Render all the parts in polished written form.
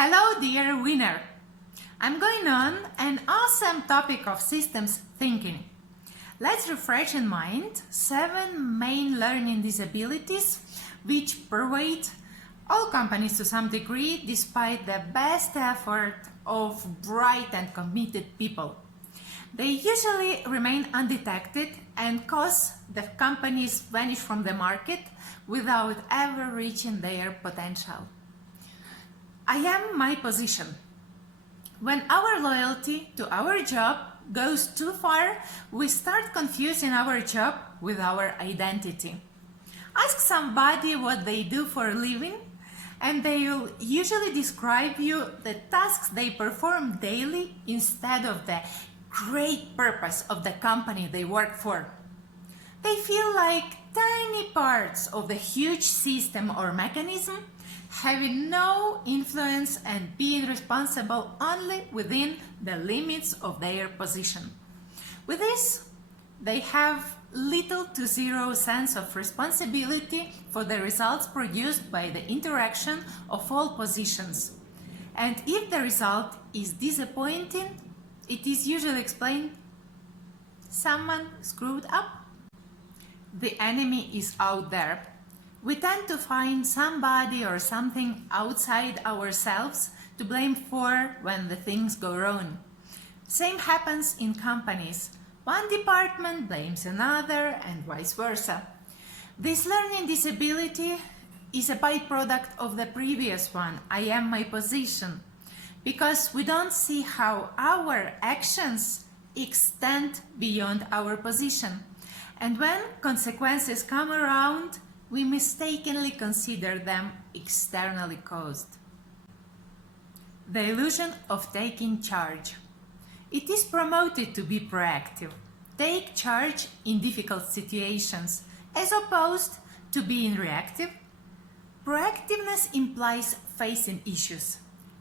Hello dear winner! I'm going on an awesome topic of systems thinking. Let's refresh in mind 7 main learning disabilities which pervade all companies to some degree despite the best effort of bright and committed people. They usually remain undetected and cause the companies vanish from the market without ever reaching their potential. I am my position. When our loyalty to our job goes too far, we start confusing our job with our identity. Ask somebody what they do for a living, and they will usually describe you the tasks they perform daily instead of the great purpose of the company they work for. They feel like tiny parts of the huge system or mechanism, having no influence and being responsible only within the limits of their position. With this, they have little to zero sense of responsibility for the results produced by the interaction of all positions. And if the result is disappointing, it is usually explained, someone screwed up. The enemy is out there. We tend to find somebody or something outside ourselves to blame for when the things go wrong. Same happens in companies. One department blames another and vice versa. This learning disability is a byproduct of the previous one, I am my position, because we don't see how our actions extend beyond our position. And when consequences come around, we mistakenly consider them externally caused. The illusion of taking charge. It is promoted to be proactive. Take charge in difficult situations, as opposed to being reactive. Proactiveness implies facing issues,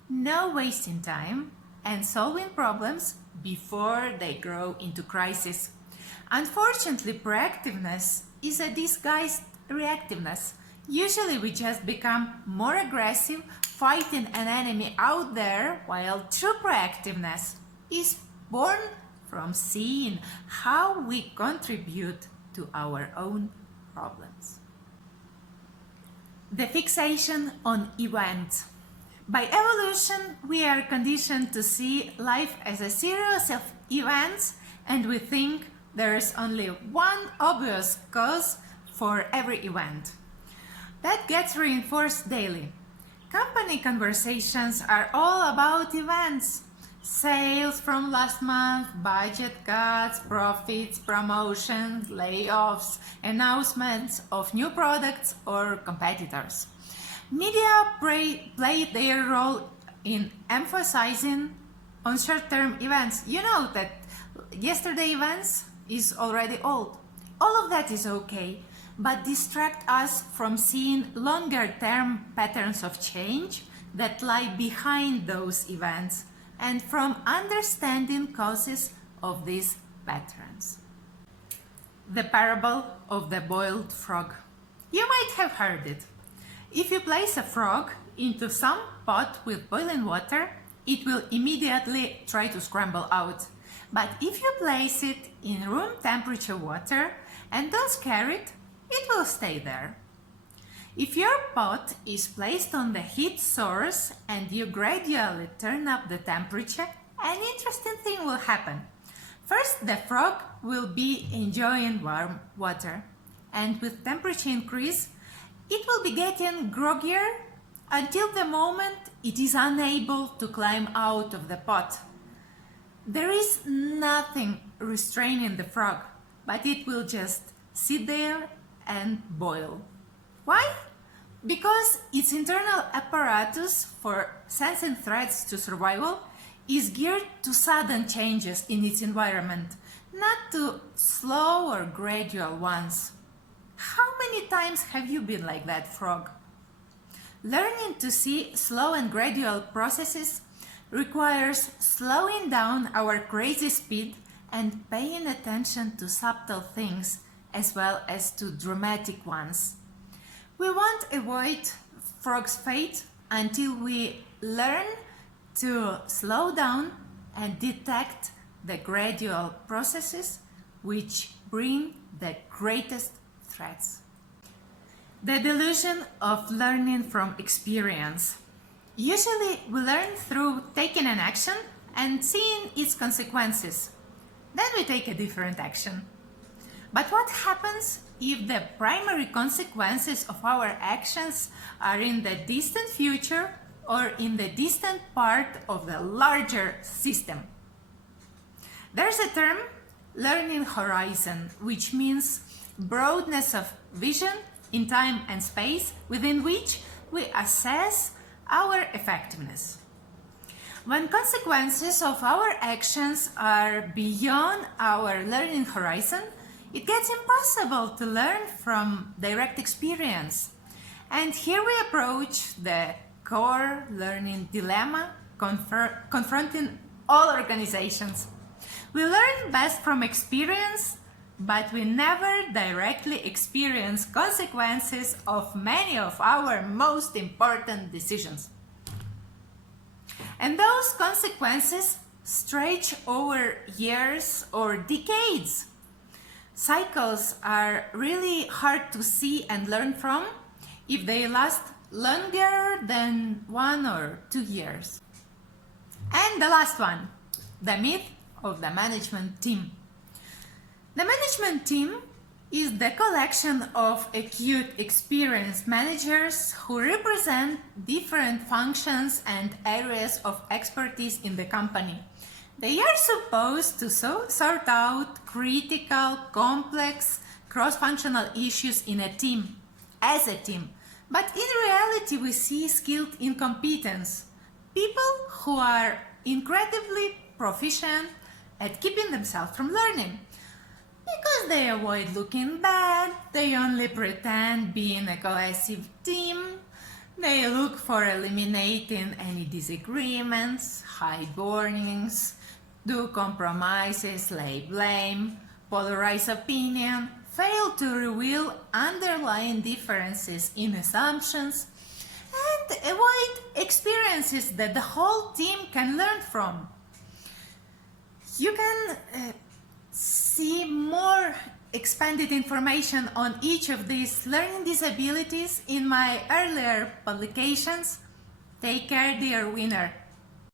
no wasting time, and solving problems before they grow into crisis. Unfortunately, proactiveness is a disguised reactiveness. Usually we just become more aggressive, fighting an enemy out there, while true proactiveness is born from seeing how we contribute to our own problems. The fixation on events. By evolution, we are conditioned to see life as a series of events, and we think there is only one obvious cause for every event. That gets reinforced daily. Company conversations are all about events. Sales from last month, budget cuts, profits, promotions, layoffs, announcements of new products or competitors. Media play their role in emphasizing on short-term events. You know that yesterday events is already old. All of that is okay, but distract us from seeing longer-term patterns of change that lie behind those events and from understanding causes of these patterns. The parable of the boiled frog. You might have heard it. If you place a frog into some pot with boiling water, it will immediately try to scramble out. But if you place it in room temperature water and don't scare it, it will stay there. If your pot is placed on the heat source and you gradually turn up the temperature, an interesting thing will happen. First, the frog will be enjoying warm water, and with temperature increase, it will be getting groggier until the moment it is unable to climb out of the pot. There is nothing restraining the frog, but it will just sit there and boil. Why? Because its internal apparatus for sensing threats to survival is geared to sudden changes in its environment, not to slow or gradual ones. How many times have you been like that, frog? Learning to see slow and gradual processes requires slowing down our crazy speed and paying attention to subtle things as well as to dramatic ones. We won't avoid frog's fate until we learn to slow down and detect the gradual processes which bring the greatest threats. The delusion of learning from experience. Usually we learn through taking an action and seeing its consequences. Then we take a different action. But what happens if the primary consequences of our actions are in the distant future or in the distant part of the larger system? There's a term, learning horizon, which means broadness of vision in time and space within which we assess our effectiveness. When consequences of our actions are beyond our learning horizon, it gets impossible to learn from direct experience. And here we approach the core learning dilemma confronting all organizations. We learn best from experience, but we never directly experience consequences of many of our most important decisions. And those consequences stretch over years or decades. Cycles are really hard to see and learn from if they last longer than 1 or 2 years. And the last one, the myth of the management team. The management team is the collection of acute experienced managers who represent different functions and areas of expertise in the company. They are supposed to sort out critical, complex, cross-functional issues in a team, as a team. But in reality, we see skilled incompetence. People who are incredibly proficient at keeping themselves from learning. Because they avoid looking bad, they only pretend being a cohesive team, they look for eliminating any disagreements, hide warnings, do compromises, lay blame, polarize opinion, fail to reveal underlying differences in assumptions, and avoid experiences that the whole team can learn from. You can see more expanded information on each of these learning disabilities in my earlier publications. Take care, dear winner.